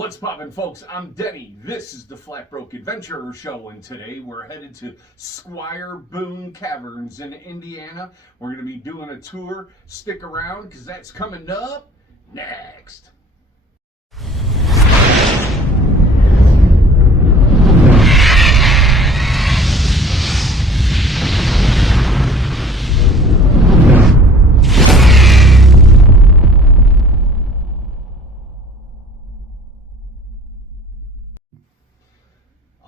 What's poppin', folks? I'm Denny. This is the Flatbroke Adventurer Show, and today we're headed to Squire Boone Caverns in Indiana. We're going to be doing a tour. Stick around, because that's coming up next.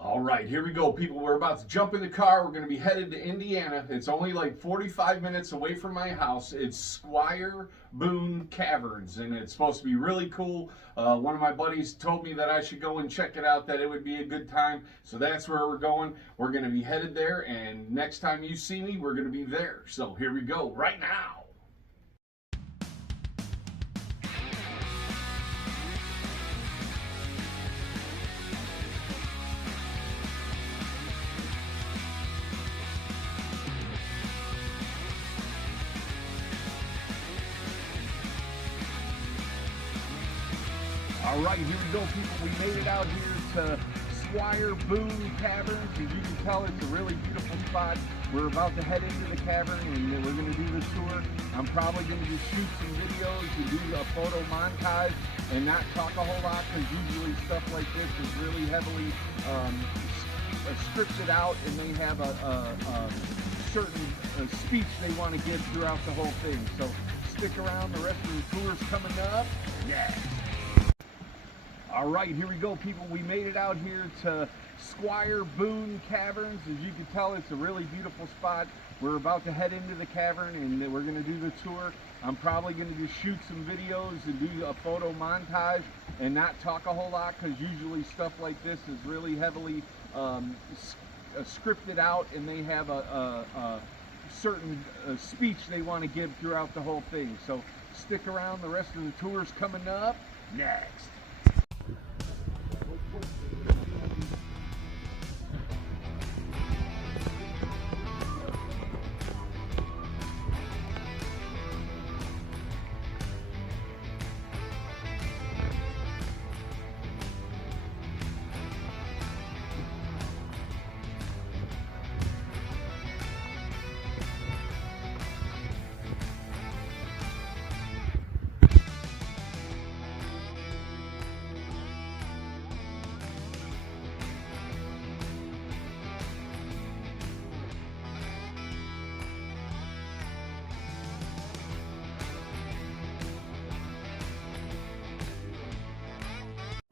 Alright, here we go, people. We're about to jump in the car. We're going to be headed to Indiana. It's only like 45 minutes away from my house. It's Squire Boone Caverns, and it's supposed to be really cool. One of my buddies told me that I should go and check it out, that it would be a good time. So that's where we're going. We're going to be headed there, and next time you see me, we're going to be there. So here we go, right now. Alright, here we go, people. We made it out here to Squire Boone Caverns. As you can tell, it's a really beautiful spot. We're about to head into the cavern and we're going to do the tour. I'm probably going to just shoot some videos and do a photo montage and not talk a whole lot, because usually stuff like this is really heavily scripted out, and they have a certain speech they want to give throughout the whole thing. So stick around. The rest of the tour's coming up next. Alright, here we go, people. We made it out here to Squire Boone Caverns. As you can tell, it's a really beautiful spot. We're about to head into the cavern and we're going to do the tour. I'm probably going to just shoot some videos and do a photo montage and not talk a whole lot, because usually stuff like this is really heavily scripted out, and they have a certain speech they want to give throughout the whole thing. So stick around. The rest of the tour's coming up next.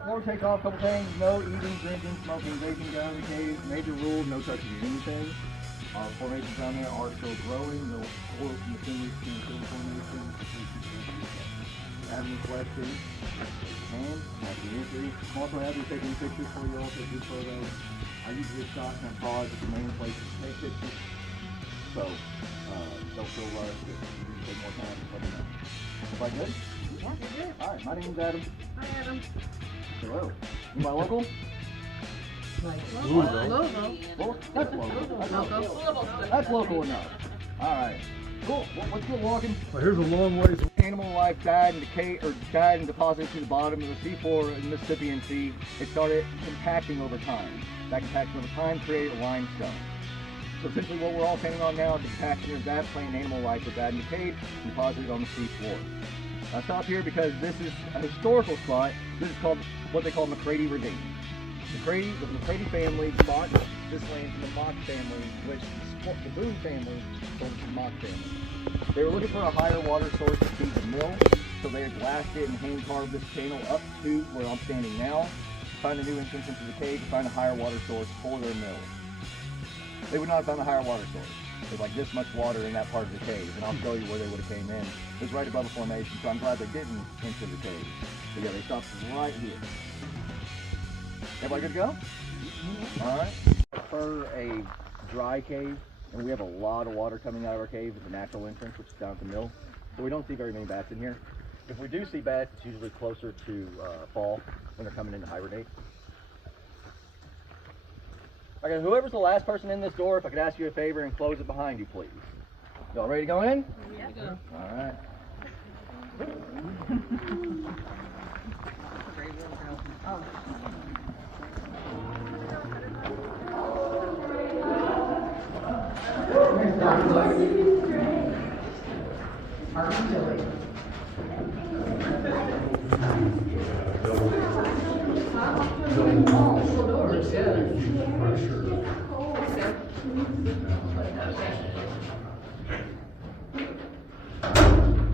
Before we take off, a couple things: no eating, drinking, smoking, vaping down in the cave. Major rule: no touching anything. Formations down there are still growing. No oil from the fingers to the formation. Have any questions? And after the entry, I'm also happy to take any pictures for you all. Take good photos. I usually stop and pause at the main place to take pictures. So don't feel rushed. If you need to take more time, let me know. Quite good? Yeah, you're good. All right. My name's Adam. Hi, Adam. Hello. You my local? Logo. Well, that's local. Logo. That's local enough. All right. Cool. Well, let's get walking. Well, here's a long ways. Animal life died and decayed, or died and deposited to the bottom of the seafloor in the Mississippi Sea. It started compacting over time. That compaction over time created a limestone. So essentially what we're all standing on now is the compaction of that plant animal life that died and decayed and deposited on the seafloor. I stop here because this is a historical spot. This is called what they call McCready Ravine. The McCready family bought this land from the Mock family, which the Boone family sold to the Mock family. They were looking for a higher water source to feed the mill, so they had blasted and hand carved this channel up to where I'm standing now, to find a new entrance into the cave, to find a higher water source for their mill. They would not have found a higher water source. There's like this much water in that part of the cave, and I'll show you where they would have came in. It was right above the formation, so I'm glad they didn't enter the cave. But yeah, they stopped right here. Everybody good to go? Alright. For a dry cave, and we have a lot of water coming out of our cave with the natural entrance, which is down at the mill. So we don't see very many bats in here. If we do see bats, it's usually closer to fall, when they're coming in to hibernate. Okay, whoever's the last person in this door, if I could ask you a favor and close it behind you, please. Y'all ready to go in? Yeah. All right.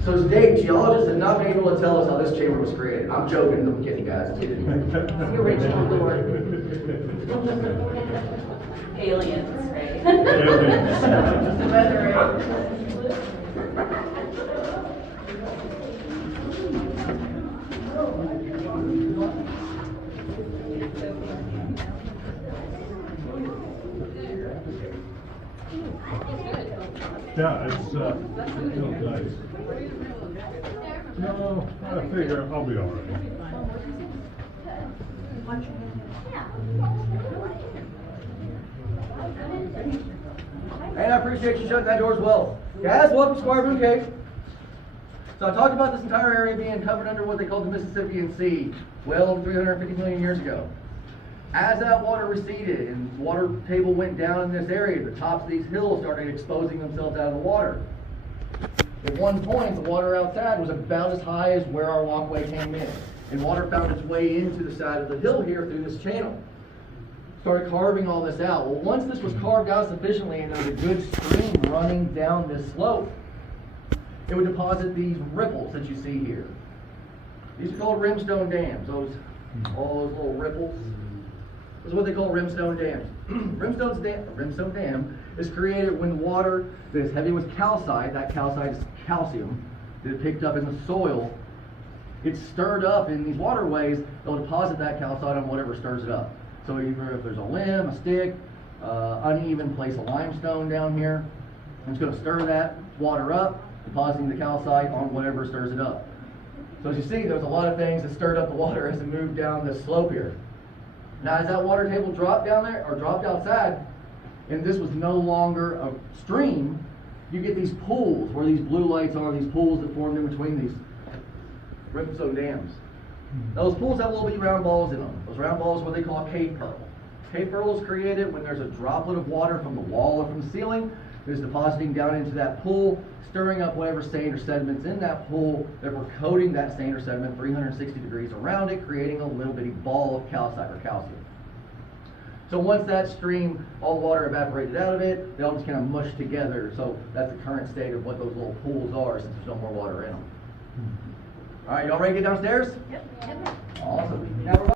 So today, geologists have not been able to tell us how this chamber was created. I'm joking, I'm kidding, guys. The original door. Aliens, right? The weather. Yeah, it's real nice. No, I figure I'll be all right. And I appreciate you shutting that door as well. Guys, welcome to Squire Boone Cave. So I talked about this entire area being covered under what they call the Mississippian Sea, well over 350 million years ago. As that water receded and the water table went down in this area, the tops of these hills started exposing themselves out of the water. At one point, the water outside was about as high as where our walkway came in. And water found its way into the side of the hill here through this channel. Started carving all this out. Well, once this was carved out sufficiently and there was a good stream running down this slope, it would deposit these ripples that you see here. These are called rimstone dams. All those little ripples. This is what they call rimstone dams. Rimstone dam is created when water that is heavy with calcite, that calcite is calcium, that is picked up in the soil, it's stirred up in these waterways, they'll deposit that calcite on whatever stirs it up. So either if there's a limb, a stick, uneven place of limestone down here, it's going to stir that water up, depositing the calcite on whatever stirs it up. So as you see, there's a lot of things that stirred up the water as it moved down this slope here. Now as that water table dropped down there, or dropped outside, and this was no longer a stream, you get these pools, where these blue lights are, these pools that formed in between these rimstone dams. Now those pools have little bitty round balls in them. Those round balls are what they call cave pearl. Cave pearl is created when there's a droplet of water from the wall or from the ceiling that is depositing down into that pool, stirring up whatever stain or sediments in that pool, therefore coating that stain or sediment 360 degrees around it, creating a little bitty ball of calcite or calcium. So once that stream, all the water evaporated out of it, they all just kind of mush together. So that's the current state of what those little pools are since there's no more water in them. All right, y'all ready to get downstairs? Yep. Awesome. Now we're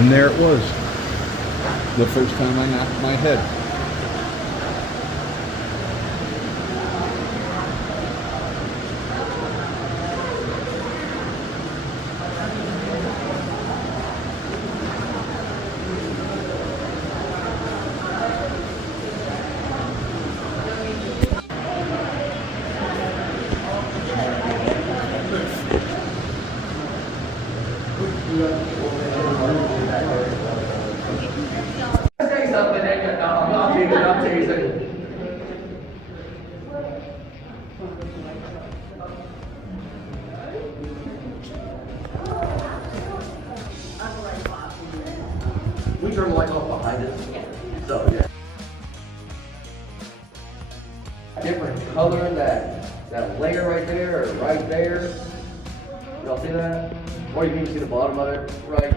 And there it was. The first time I knocked my head. We turn the light off behind us. So yeah. Different color in that layer right there or right there. Y'all see that? Or you can even see the bottom of it, right?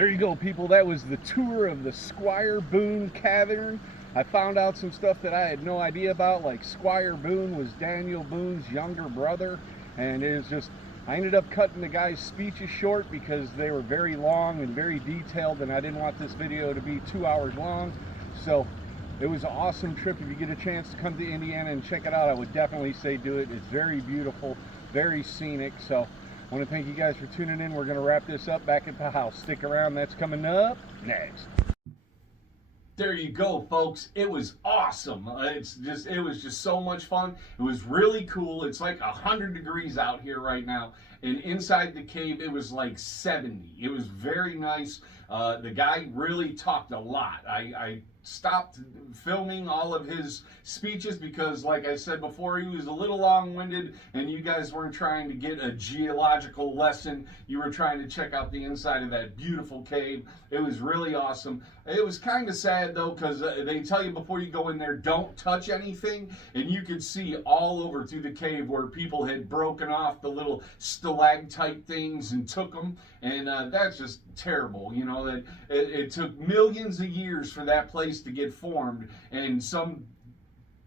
There you go, people. That was the tour of the Squire Boone Cavern. I found out some stuff that I had no idea about, like Squire Boone was Daniel Boone's younger brother, and it was just, I ended up cutting the guy's speeches short because they were very long and very detailed, and I didn't want this video to be 2 hours long. So it was an awesome trip. If you get a chance to come to Indiana and check it out, I would definitely say do it. It's very beautiful, very scenic. So I want to thank you guys for tuning in. We're going to wrap this up back at the house. Stick around. That's coming up next. There you go, folks. It was awesome. It was just so much fun. It was really cool. It's like 100 degrees out here right now. And inside the cave, it was like 70. It was very nice. The guy really talked a lot. I stopped filming all of his speeches because, like I said before, he was a little long-winded, and you guys weren't trying to get a geological lesson. You were trying to check out the inside of that beautiful cave. It was really awesome. It was kind of sad, though, because they tell you before you go in there, don't touch anything, and you could see all over through the cave where people had broken off the little stalactite things and took them, and that's just terrible. You know, that it took millions of years for that place to get formed, and some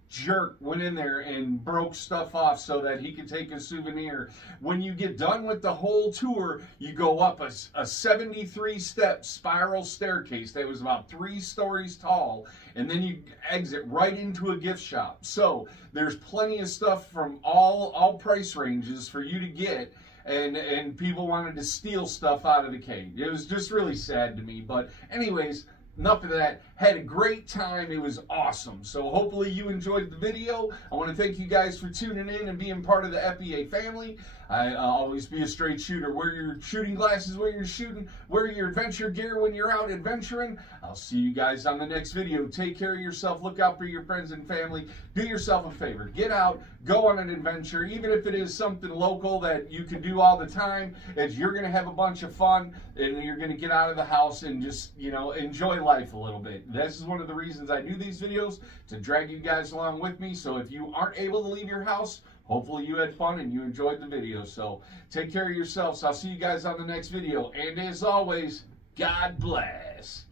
jerk went in there and broke stuff off so that he could take a souvenir. When you get done with the whole tour, you go up a 73-step spiral staircase that was about 3 stories tall, and then you exit right into a gift shop. So there's plenty of stuff from all price ranges for you to get, and people wanted to steal stuff out of the cave. It was just really sad to me. But anyways, enough of that. Had a great time. It was awesome. So hopefully you enjoyed the video. I want to thank you guys for tuning in and being part of the FBA family. I always be a straight shooter. Wear your shooting glasses when you're shooting. Wear your adventure gear when you're out adventuring. I'll see you guys on the next video. Take care of yourself. Look out for your friends and family. Do yourself a favor. Get out. Go on an adventure. Even if it is something local that you can do all the time, you're going to have a bunch of fun, and you're going to get out of the house and just, you know, enjoy life a little bit. This is one of the reasons I do these videos, to drag you guys along with me. So if you aren't able to leave your house, hopefully you had fun and you enjoyed the video. So take care of yourselves. I'll see you guys on the next video. And as always, God bless.